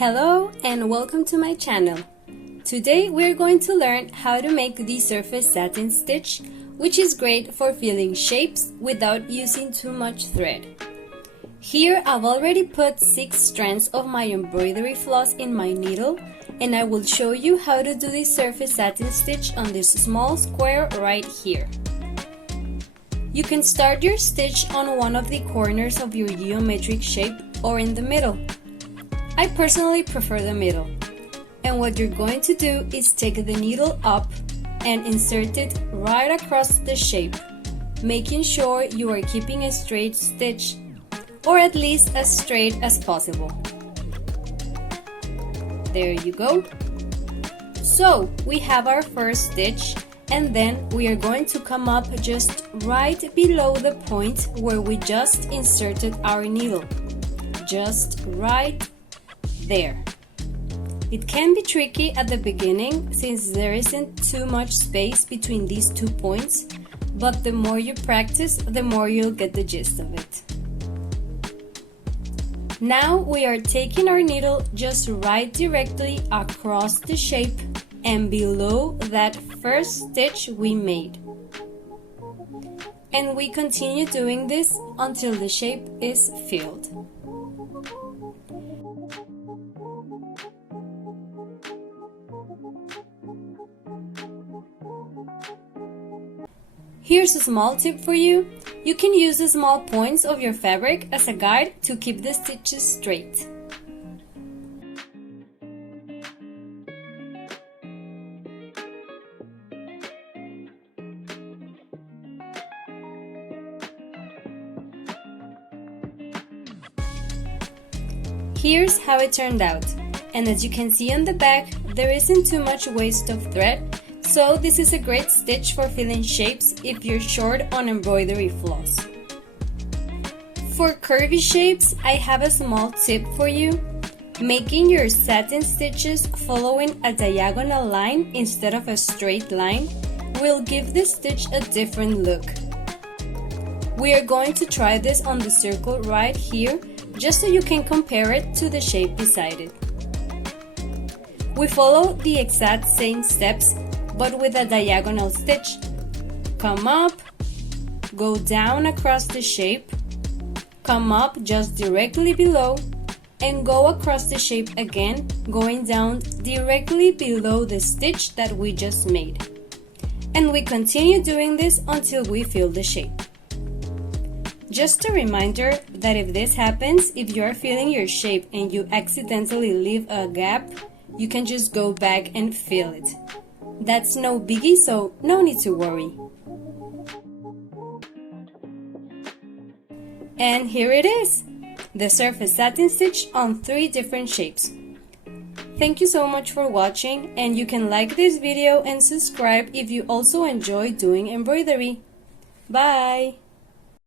Hello and welcome to my channel. Today we're going to learn how to make the surface satin stitch, which is great for filling shapes without using too much thread. Here I've already put 6 strands of my embroidery floss in my needle, and I will show you how to do the surface satin stitch on this small square right here. You can start your stitch on one of the corners of your geometric shape or in the middle. I personally prefer the middle. And what you're going to do is take the needle up and insert it right across the shape, making sure you are keeping a straight stitch, or at least as straight as possible. There you go. So we have our first stitch, and then we are going to come up just right below the point where we just inserted our needle. Just right there. It can be tricky at the beginning since there isn't too much space between these 2 points, but the more you practice, the more you'll get the gist of it. Now we are taking our needle just right directly across the shape and below that first stitch we made. And we continue doing this until the shape is filled. Here's a small tip for you. You can use the small points of your fabric as a guide to keep the stitches straight. Here's how it turned out, and as you can see on the back, there isn't too much waste of thread, so this is a great stitch for filling shapes if you're short on embroidery floss. For curvy shapes, I have a small tip for you. Making your satin stitches following a diagonal line instead of a straight line will give the stitch a different look. We are going to try this on the circle right here, just so you can compare it to the shape beside it. We follow the exact same steps, but with a diagonal stitch. Come up, go down across the shape, come up just directly below, and go across the shape again, going down directly below the stitch that we just made. And we continue doing this until we fill the shape. Just a reminder that if this happens, if you are filling your shape and you accidentally leave a gap, you can just go back and fill it. That's no biggie, so no need to worry. And here it is, the surface satin stitch on 3 different shapes. Thank you so much for watching, and you can like this video and subscribe if you also enjoy doing embroidery. Bye!